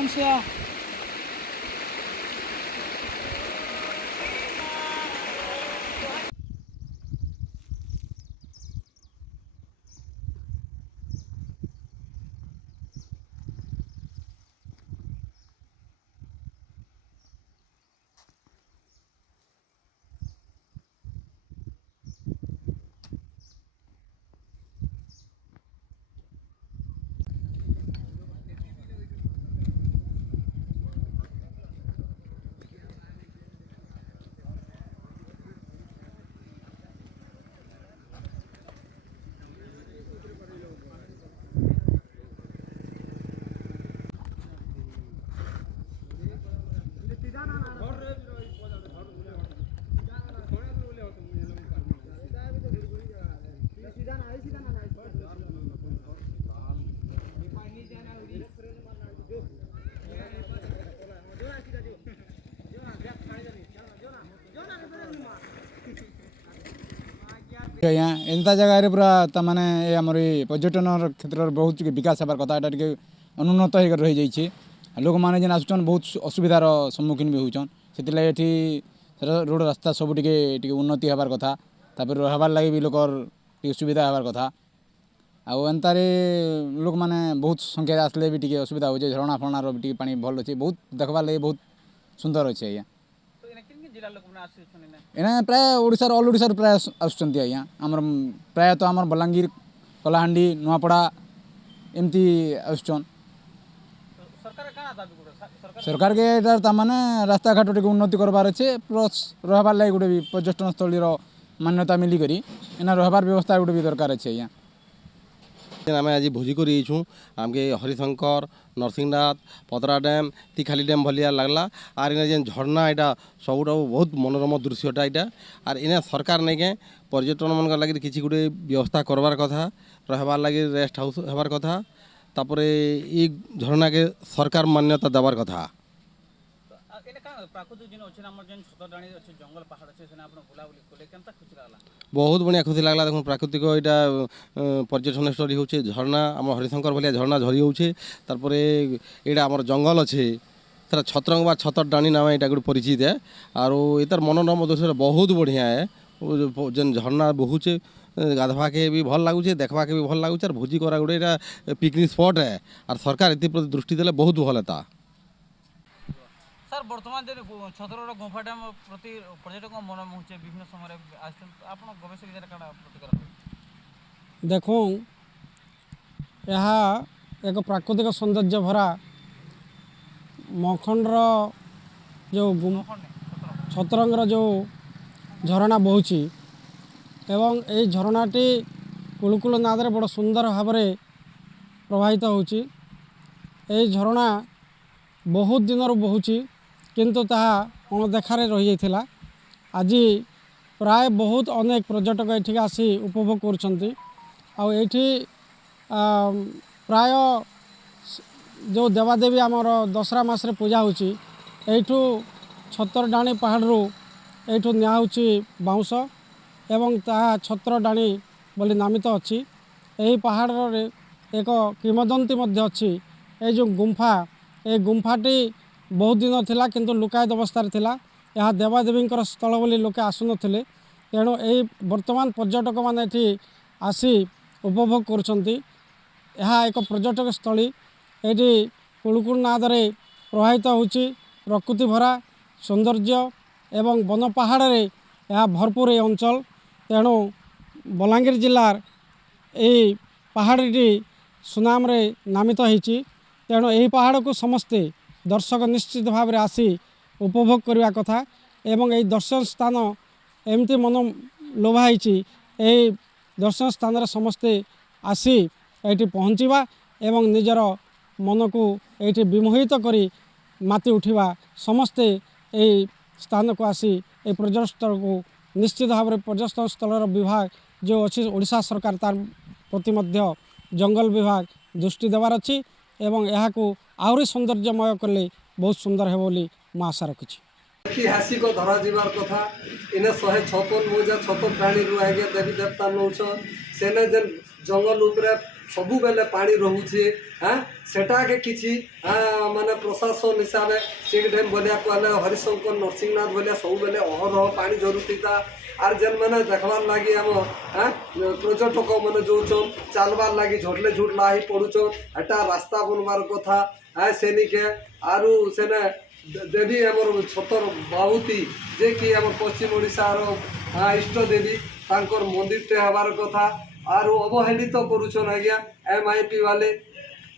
Line से आ। ଆଜ୍ଞା ଏନ୍ତା ଜାଗାରେ ପୁରା ତାମାନେ ଆମର ଏ ପର୍ଯ୍ୟଟନ କ୍ଷେତ୍ରରେ ବହୁତ ଟିକେ ବିକାଶ ହେବାର କଥା ଏଇଟା ଟିକେ ଅନୁନ୍ନତ ହେଇକି ରହିଯାଇଛି ଲୋକମାନେ ଯେନ୍ ଆସୁଛନ୍ ବହୁତ ଅସୁବିଧାର ସମ୍ମୁଖୀନ ବି ହେଉଛନ୍ ସେଥିଲାଗି ଏଠି ରୋଡ଼ ରାସ୍ତା ସବୁ ଟିକେ ଟିକେ ଉନ୍ନତି ହେବାର କଥା ତାପରେ ରହିବାର ଲାଗି ବି ଲୋକର ଟିକେ ସୁବିଧା ହେବାର କଥା ଆଉ ଏନ୍ତାରେ ଲୋକମାନେ ବହୁତ ସଂଖ୍ୟାରେ ଆସିଲେ ବି ଟିକେ ଅସୁବିଧା ହେଉଛି ଝରଣା ଫରଣାର ବି ଟିକେ ପାଣି ଭଲ ଅଛି ବହୁତ ଦେଖିବାର ଲାଗି ବହୁତ ସୁନ୍ଦର ଅଛି ଆଜ୍ଞା ଏନା ପ୍ରାୟ ଓଡ଼ିଶାର ଅଲ୍ ଓଡ଼ିଶାରୁ ପ୍ରାୟ ଆସୁଛନ୍ତି ଆଜ୍ଞା ଆମର ପ୍ରାୟତଃ ଆମର ବଲାଙ୍ଗୀର କଳାହାଣ୍ଡି ନୂଆପଡ଼ା ଏମିତି ଆସୁଛନ୍ ସରକାରକେ ଏଇଟା ତାମାନେ ରାସ୍ତାଘାଟ ଟିକେ ଉନ୍ନତି କରବାର ଅଛି ପ୍ଲସ୍ ରହିବାର ଲାଗି ଗୋଟେ ବି ପର୍ଯ୍ୟଟନ ସ୍ଥଳୀର ମାନ୍ୟତା ମିଳିକରି ଏନା ରହିବାର ବ୍ୟବସ୍ଥା ଗୋଟେ ବି ଦରକାର ଅଛି ଆଜ୍ଞା ଆମେ ଆଜି ଭୋଜି କରି ଯାଇଛୁଁ ଆମକେ ହରିଶଙ୍କର ନରସିଂହନାଥ ପଦରା ଡ୍ୟାମ୍ ତିଖାଲି ଡ୍ୟାମ୍ ଭଲିଆ ଲାଗଲା ଆର୍ ଇନେ ଯେନ୍ ଝର୍ଣା ଏଇଟା ସବୁଠୁ ବହୁତ ମନୋରମ ଦୃଶ୍ୟଟା ଏଇଟା ଆର୍ ଇନେ ସରକାର ନେଇକେ ପର୍ଯ୍ୟଟନ ମାନଙ୍କ ଲାଗି କିଛି ଗୋଟେ ବ୍ୟବସ୍ଥା କରବାର କଥା ରହିବାର ଲାଗି ରେଷ୍ଟ ହାଉସ୍ ହେବାର କଥା ତାପରେ ଇ ଝର୍ଣାକେ ସରକାର ମାନ୍ୟତା ଦେବାର କଥା ବହୁତ ବଢ଼ିଆ ଖୁସି ଲାଗଲା ଦେଖୁন ପ୍ରାକୃତିକ ଏଇଟା ପର୍ଯ୍ୟଟନସ୍ଥଳୀ ହେଉଛି ଝର୍ଣା ଆମ ହରିଶଙ୍କର ଭଳିଆ ଝର୍ଣା ଝରି ହେଉଛେ ତାପରେ ଏଇଟା ଆମର ଜଙ୍ଗଲ ଅଛେ ସେଟା ଛତ୍ରଙ୍ଗ ବା ଛତର ଡାଣି ନାମେ ଏଇଟା ଗୋଟେ ପରିଚିତ ଆରୁ ଏତାର ମନୋରମ ଦୃଶ୍ୟ ବହୁତ ବଢ଼ିଆ ଯେନ୍ ଝର୍ଣା ବହୁଛେ ଗାଧବାକେ ବି ଭଲ ଲାଗୁଛେ ଦେଖବାକେ ବି ଭଲ ଲାଗୁଛେ ଆର୍ ଭୋଜି କରା ଗୋଟେ ଏଇଟା ପିକନିକ୍ ସ୍ପଟ୍ ଆର୍ ସରକାର ଏଥିପ୍ରତି ଦୃଷ୍ଟି ଦେଲେ ବହୁତ ଭଲ ହେତା ସାର୍ ବର୍ତ୍ତମାନ ଯେ ଛତ୍ରର ଗୁମ୍ଫା ଡ୍ୟାମ୍ ପ୍ରତି ପର୍ଯ୍ୟଟକ ମନ ମୁହୁଁଛେ ବିଭିନ୍ନ ସମୟରେ ଆସିଛନ୍ତି ଆପଣ ଗବେଷକ ବିଷୟରେ କାଣା ପ୍ରତିକାର ଦେଖୁନ୍ ଏହା ଏକ ପ୍ରାକୃତିକ ସୌନ୍ଦର୍ଯ୍ୟ ଭରା ମଖଣ୍ଡର ଯେଉଁ ଛତରଙ୍ଗର ଯେଉଁ ଝରଣା ବହୁଛି ଏବଂ ଏହି ଝରଣାଟି କୁଳୁକୁଳୁ ନାଦରେ ବଡ଼ ସୁନ୍ଦର ଭାବରେ ପ୍ରବାହିତ ହେଉଛି ଏହି ଝରଣା ବହୁତ ଦିନରୁ ବହୁଛି କିନ୍ତୁ ତାହା ଅଣଦେଖାରେ ରହିଯାଇଥିଲା ଆଜି ପ୍ରାୟ ବହୁତ ଅନେକ ପର୍ଯ୍ୟଟକ ଏଠିକି ଆସି ଉପଭୋଗ କରୁଛନ୍ତି ଆଉ ଏଇଠି ପ୍ରାୟ ଯେଉଁ ଦେବାଦେବୀ ଆମର ଦଶରା ମାସରେ ପୂଜା ହେଉଛି ଏଇଠୁ ଛତରଡାଣି ପାହାଡ଼ରୁ ଏଇଠୁ ନିଆହେଉଛି ବାଉଁଶ ଏବଂ ତାହା ଛତ୍ରଡାଣି ବୋଲି ନାମିତ ଅଛି ଏହି ପାହାଡ଼ରେ ଏକ କିମ୍ବଦନ୍ତୀ ମଧ୍ୟ ଅଛି ଏଇ ଯେଉଁ ଗୁମ୍ଫା ଏ ଗୁମ୍ଫାଟି ବହୁତ ଦିନ ଥିଲା କିନ୍ତୁ ଲୁକାୟିତ ଅବସ୍ଥାରେ ଥିଲା ଏହା ଦେବାଦେବୀଙ୍କର ସ୍ଥଳ ବୋଲି ଲୋକେ ଆସୁନଥିଲେ ତେଣୁ ଏହି ବର୍ତ୍ତମାନ ପର୍ଯ୍ୟଟକମାନେ ଏଠି ଆସି ଉପଭୋଗ କରୁଛନ୍ତି ଏହା ଏକ ପର୍ଯ୍ୟଟକ ସ୍ଥଳୀ ଏଠି କୁଳୁକୁଳୁ ନାଦରେ ପ୍ରବାହିତ ହେଉଛି ପ୍ରକୃତି ଭରା ସୌନ୍ଦର୍ଯ୍ୟ ଏବଂ ବନ ପାହାଡ଼ରେ ଏହା ଭରପୁର ଏ ଅଞ୍ଚଳ ତେଣୁ ବଲାଙ୍ଗୀର ଜିଲ୍ଲାର ଏହି ପାହାଡ଼ଟି ସୁନାମରେ ନାମିତ ହୋଇଛି ତେଣୁ ଏହି ପାହାଡ଼କୁ ସମସ୍ତେ ଦର୍ଶକ ନିଶ୍ଚିତ ଭାବରେ ଆସି ଉପଭୋଗ କରିବା କଥା ଏବଂ ଏହି ଦର୍ଶନ ସ୍ଥାନ ଏମିତି ମନ ଲୋଭା ହେଇଛି ଏହି ଦର୍ଶନ ସ୍ଥାନରେ ସମସ୍ତେ ଆସି ଏଇଠି ପହଞ୍ଚିବା ଏବଂ ନିଜର ମନକୁ ଏଇଠି ବିମୋହିତ କରି ମାତି ଉଠିବା ସମସ୍ତେ ଏହି ସ୍ଥାନକୁ ଆସି ଏହି ପର୍ଯ୍ୟଟନ ସ୍ଥଳକୁ ନିଶ୍ଚିତ ଭାବରେ ପର୍ଯ୍ୟଟନ ସ୍ଥଳର ବିଭାଗ ଯେଉଁ ଅଛି ଓଡ଼ିଶା ସରକାର ତାର ପ୍ରତି ମଧ୍ୟ ଜଙ୍ଗଲ ବିଭାଗ ଦୃଷ୍ଟି ଦେବାର ଅଛି ଏବଂ ଏହାକୁ ଆହୁରି ସୌନ୍ଦର୍ଯ୍ୟମୟ କଲେ ବହୁତ ସୁନ୍ଦର ହେବ ବୋଲି ମୁଁ ଆଶା ରଖୁଛି ଐତିହାସିକ ଧରାଯିବାର କଥା ଇନେ 156 ଛତର ପ୍ରାଣୀରୁ ଆଜ୍ଞା ଦେବୀ ଦେବତା ନଉଛନ୍ ସେନେ ଯେନ୍ ଜଙ୍ଗଲ ଉପରେ ସବୁବେଲେ ପାଣି ରହୁଛି ସେଟାକେ କିଛି ମାନେ ପ୍ରଶାସନ ହିସାବେ ଚେକ୍ ଡ୍ୟାମ୍ ବୋଲିବାକୁ ହେଲେ ହରିଶଙ୍କର ନରସିଂହନାଥ ବୋଲିଆ ସବୁବେଲେ ଅହରହ ପାଣି ଜରୁରୀତା ଆର୍ ଯେନ୍ମାନେ ଦେଖ୍ବାର୍ ଲାଗି ଆମ ପର୍ଯ୍ୟଟକ ମାନେ ଯାଉଛନ୍ ଚାଲ୍ବାର୍ ଲାଗି ଝଟ୍ଲେ ଝୁଟ୍ଲା ହେଇ ପଡ଼ୁଛନ୍ ଏଟା ରାସ୍ତା ବନବାର୍ କଥା ସେନିକେ ଆରୁ ସେନେ ଦେବୀ ଆମର ଛତର ବାହୁତି ଯେ କି ଆମର ପଶ୍ଚିମ ଓଡ଼ିଶାର ଇଷ୍ଟ ଦେବୀ ତାଙ୍କର ମନ୍ଦିରଟେ ହେବାର୍ କଥା ଆରୁ ଅବହେଳିତ କରୁଛନ୍ ଆଜ୍ଞା MIP ବାଲେ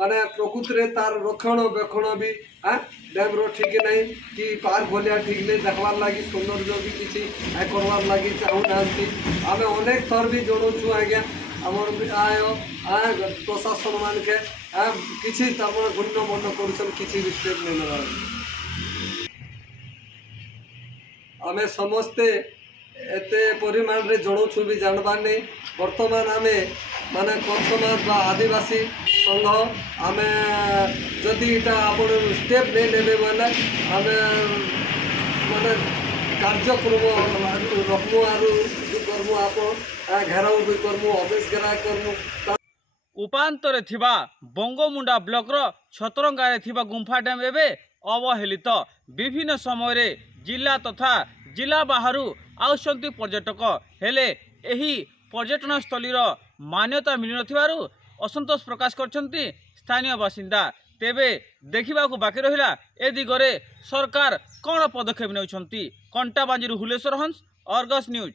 ମାନେ ପ୍ରକୃତିରେ ତାର ରକ୍ଷଣବେକ୍ଷଣ ବି ଡ୍ୟାମ୍ର ଠିକ୍ ନାହିଁ କି ପାର୍କ ଭଳିଆ ଠିକ୍ ନାହିଁ ଦେଖ୍ବାର୍ ଲାଗି ସୌନ୍ଦର୍ଯ୍ୟ ବି କିଛି କରବାର୍ ଲାଗି ଚାହୁଁନାହାନ୍ତି ଆମେ ଅନେକ ଥର ବି ଜଣାଉଛୁ ଆଜ୍ଞା ଆମର ବି ପ୍ରଶାସନ ମାନକେ କିଛି ତାମାନେ ଗଣ୍ୟ ମନ କରୁଛନ୍ କିଛି ବି ଷ୍ଟେପ୍ ନେଇ ନେବାର ଆମେ ସମସ୍ତେ ଏତେ ପରିମାଣରେ ଜଣାଉଛୁ ବି ଜାଣବାର୍ ନାହିଁ ବର୍ତ୍ତମାନ ଆମେ ମାନେ କମ୍ ସମାଜ ବା ଆଦିବାସୀ ସଂଘ ଆମେ ଯଦି ଏଇଟା ଆପଣ ଷ୍ଟେପ୍ ନେଇ ନେବେ ବୋଲେ ଆମେ ମାନେ କାର୍ଯ୍ୟକ୍ରମ ରଖ୍ମୁ ଆରୁ କର୍ମୁ ଆପଣ ଘେରାଉ ବି କର୍ମୁ ଅଫିସ୍ ଘେରାଉ କର୍ମୁ ଉପାନ୍ତରେ ଥିବା ବଙ୍ଗମୁଣ୍ଡା ବ୍ଲକର ଛତରଙ୍ଗାରେ ଥିବା ଗୁମ୍ଫା ଡ୍ୟାମ୍ ଏବେ ଅବହେଳିତ ବିଭିନ୍ନ ସମୟରେ ଜିଲ୍ଲା ତଥା ଜିଲ୍ଲା ବାହାରୁ ଆସୁଛନ୍ତି ପର୍ଯ୍ୟଟକ ହେଲେ ଏହି ପର୍ଯ୍ୟଟନସ୍ଥଳୀର ମାନ୍ୟତା ମିଳିନଥିବାରୁ ଅସନ୍ତୋଷ ପ୍ରକାଶ କରିଛନ୍ତି ସ୍ଥାନୀୟ ବାସିନ୍ଦା ତେବେ ଦେଖିବାକୁ ବାକି ରହିଲା ଏ ଦିଗରେ ସରକାର କ'ଣ ପଦକ୍ଷେପ ନେଉଛନ୍ତି। କଣ୍ଟାବାଞ୍ଜିରୁ ହୁଲେଶ୍ୱର ହଂସ, ଅର୍ଗସ୍ ନ୍ୟୁଜ୍।